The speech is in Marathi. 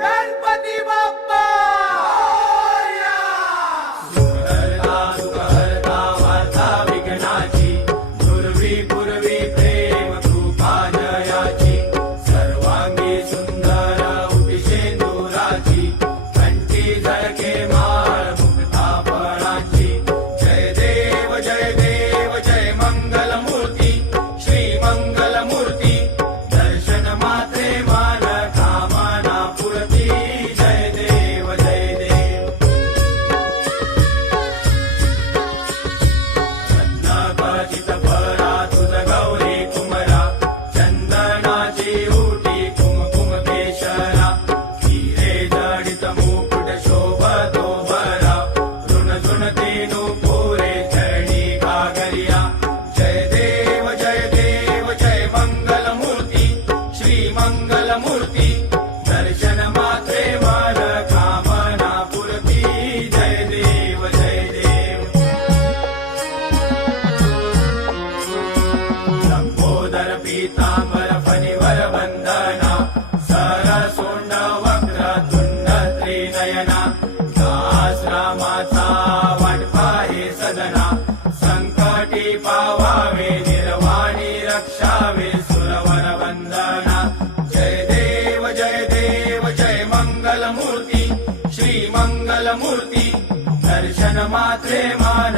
गणपती बाप्पा सुखहर्ता सुखहर्ता वार्ता विघ्नाची पूर्वी पूर्वी प्रेम कृपा जयाची सर्वांगी सुंदर उटिशेंदुराची कंठी झळके माळ मुक्ता फळाची जय देव जय मंगल मूर्ती श्री मंगल मूर्ती दर्शन मात्रे मान कामना पूर्ती जय देव रत्नाखचित फळा तुझ गौरी कुमरा चंदनाची उटी कुमकुम केशरा हिरे जडित मुकुट शोभतो बरा ऋण झुण तेनु पुरे चरणी घागरिया जय देव जय मंगल मूर्ती श्री मंगल मूर्ती दर्शन मात्रे मान कामना पूर्ती जय देव लंबोदर पीतांबर फणिवर वंदना सरसोंड वक्र तुंड त्रिनयना दास रामाचा वाटपा हे सदना संकटी पावावे निर्वाणी रक्षावे सुरवर वंदना जय देव जय मंगल मूर्ती श्री मंगल मूर्ती दर्शन मात्रे मान